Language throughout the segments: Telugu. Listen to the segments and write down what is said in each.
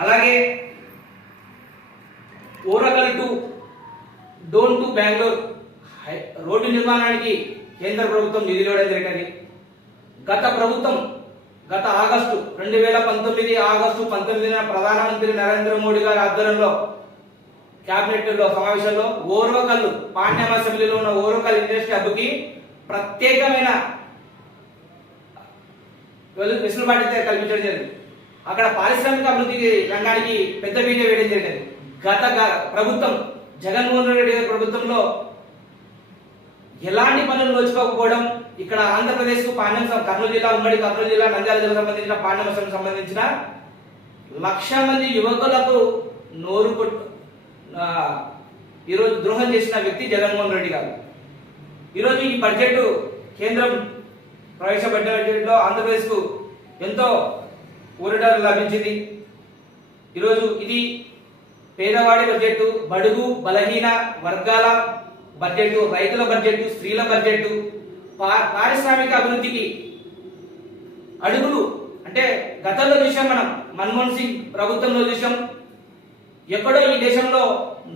అలాగే Orvakal to Dhone to Bengaluru road నిర్మాణానికి కేంద్ర ప్రభుత్వం నిధులు ఇవ్వడం జరిగినది. గత ఆగస్టు 2019 ఆగస్టు 19న ప్రధానమంత్రి నరేంద్ర మోడీ గారి ఆధ్వర్యంలో కేబినెట్ సమావేశంలో ఓర్వకల్ పాణ్యం అసెంబ్లీలో ఉన్న ఓర్వకల్ ఇండస్ట్రీ హబ్కి ప్రత్యేకమైన వెసులుబాటు కల్పించడం జరిగింది. అక్కడ పారిశ్రామిక అభివృద్ధి రంగానికి పెద్ద పీట వేయడం జరిగింది. గత ప్రభుత్వం జగన్మోహన్ రెడ్డి గారి ప్రభుత్వంలో ఎలాంటి పనులు నోచుకోకపోవడం, ఇక్కడ ఆంధ్రప్రదేశ్ కు పాణ్యం కర్నూలు జిల్లా ఉమ్మడి కర్నూలు జిల్లా నంద్యాల జిల్లాకు సంబంధించిన పాణ్యం అసెంబ్లీకి సంబంధించిన 1,00,000 మంది యువకులకు ఈరోజు ద్రోహం చేసిన వ్యక్తి జగన్మోహన్ రెడ్డి గారు. ఈరోజు ఈ బడ్జెట్ కేంద్రం ప్రవేశపెట్టిన బడ్జెట్లో ఆంధ్రప్రదేశ్ కు ఎంతో ఊరట లభించింది. ఈరోజు ఇది పేదవాడి బడ్జెట్, బడుగు బలహీన వర్గాల బడ్జెట్, రైతుల బడ్జెట్, స్త్రీల బడ్జెట్, పారిశ్రామిక అభివృద్ధికి అడుగులు. అంటే గతంలో చూసాం మనం, మన్మోహన్ సింగ్ ప్రభుత్వంలో చూసాం, ఎక్కడో ఈ దేశంలో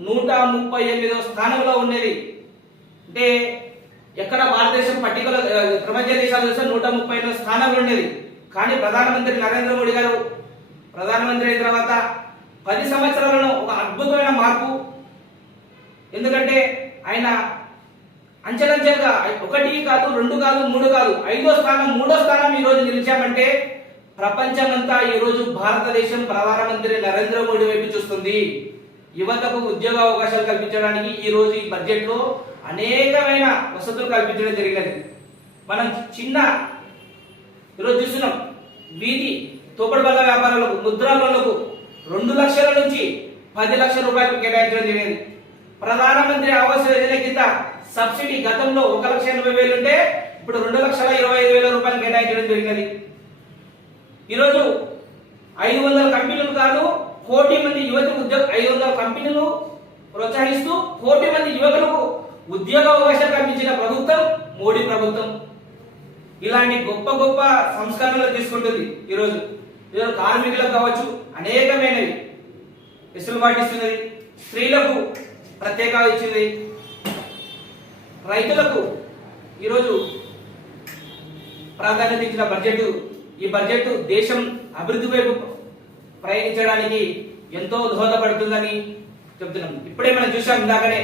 138వ స్థానంలో ఉండేది. అంటే ఎక్కడ భారతదేశం పట్టికలో ప్రపంచ దేశాలు చూస్తే 138వ స్థానంలో ఉండేది. కానీ ప్రధానమంత్రి నరేంద్ర మోడీ గారు ప్రధానమంత్రి అయిన తర్వాత 10 సంవత్సరాలలో ఒక అద్భుతమైన మార్పు. ఎందుకంటే ఆయన అంచెలంచెలుగా 1 కాదు, 2 కాదు, 3 కాదు, 5వ స్థానం, 3వ స్థానం ఈ రోజు నిలిచామంటే ప్రపంచమంతా ఈ రోజు భారతదేశం ప్రధానమంత్రి నరేంద్ర మోడీ వైపు చూస్తుంది. యువతకు ఉద్యోగ అవకాశాలు కల్పించడానికి ఈ రోజు ఈ బడ్జెట్ లో అనేకమైన వసతులు కల్పించడం జరిగినది. మనం ఈరోజు చూస్తున్నాం, వీధి తోపుడు బండ్ల వ్యాపారులకు, ముద్రా లోన్లకు 2 లక్షల నుంచి 10 లక్షల రూపాయలు కేటాయించడం జరిగింది. ప్రధానమంత్రి ఆవాస్ యోజన కింద సబ్సిడీ గతంలో 1,80,000 ఉంటే ఇప్పుడు 2,25,000 రూపాయలు కేటాయించడం జరిగినది. ఈరోజు 500 కంపెనీలు కాదు, 1 కోటి మంది యువతకు 500 కంపెనీలు ప్రోత్సహిస్తూ 1 కోటి మంది యువకులకు ఉద్యోగ అవకాశాలు కల్పించిన ప్రభుత్వం మోడీ ప్రభుత్వం. ఇలాంటి గొప్ప గొప్ప సంస్కరణలు తీసుకుంటుంది. ఈరోజు కార్మికులకు కావచ్చు అనేకమైనవి వెసులుబాటు ఇస్తున్నది. స్త్రీలకు ప్రత్యేక ఇచ్చింది. రైతులకు ఈరోజు ప్రాధాన్యత ఇచ్చిన బడ్జెట్. ఈ బడ్జెట్ దేశం అభివృద్ధి వైపు ప్రయాణించడానికి ఎంతో దోహదపడుతుందని చెప్తున్నాం. ఇప్పుడే మనం చూసాం, ఇందాకనే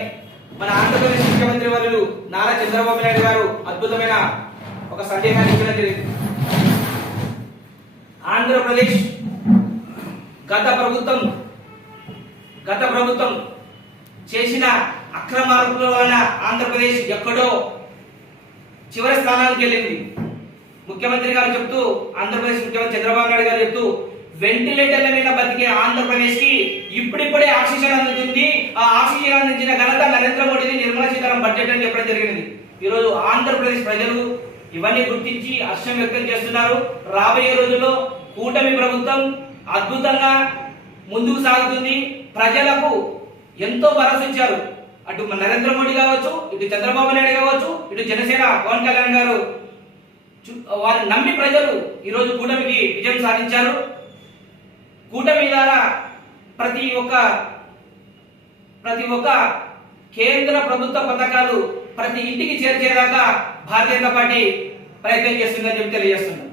మన ఆంధ్రప్రదేశ్ ముఖ్యమంత్రి వర్యులు నారా చంద్రబాబు నాయుడు గారు అద్భుతమైన ఒక సందేశాన్ని ఇచ్చడం జరిగింది. ఆంధ్రప్రదేశ్ గత ప్రభుత్వం చేసిన అక్రమార్పుల వలన ఆంధ్రప్రదేశ్ ఎక్కడో చివరి స్థానానికి వెళ్ళింది. ముఖ్యమంత్రి గారు చెప్తూ, ఆంధ్రప్రదేశ్ ముఖ్యమంత్రి చంద్రబాబు నాయుడు గారు చెప్తూ, వెంటిలేటర్ల మీద బతికే ఆంధ్రప్రదేశ్ కి ఇప్పుడిప్పుడే ఆక్సిజన్ అందుతుంది. ఆ ఆక్సిజన్ అందించిన ఘనత నరేంద్ర మోడీది, నిర్మలా సీతారామన్ బడ్జెట్ అని చెప్పడం జరిగింది. ఈరోజు ఆంధ్రప్రదేశ్ ప్రజలు ఇవన్నీ గుర్తించి హర్షం వ్యక్తం చేస్తున్నారు. రాబోయే రోజుల్లో కూటమి ప్రభుత్వం అద్భుతంగా ముందుకు సాగుతుంది. ప్రజలకు ఎంతో భరోసా ఇచ్చారు. అటు నరేంద్ర మోడీ కావచ్చు, ఇటు చంద్రబాబు నాయుడు కావచ్చు, ఇటు జనసేన పవన్ కళ్యాణ్ గారు, వారిని నమ్మి ప్రజలు ఈరోజు కూటమికి విజయం సాధించారు. కూటమి ద్వారా ప్రతి ఒక్క కేంద్ర ప్రభుత్వ పథకాలు ప్రతి ఇంటికి చేర్చేదాకా భారతీయ జనతా పార్టీ ప్రయత్నం చేస్తుందని చెప్పి తెలియజేస్తున్నారు.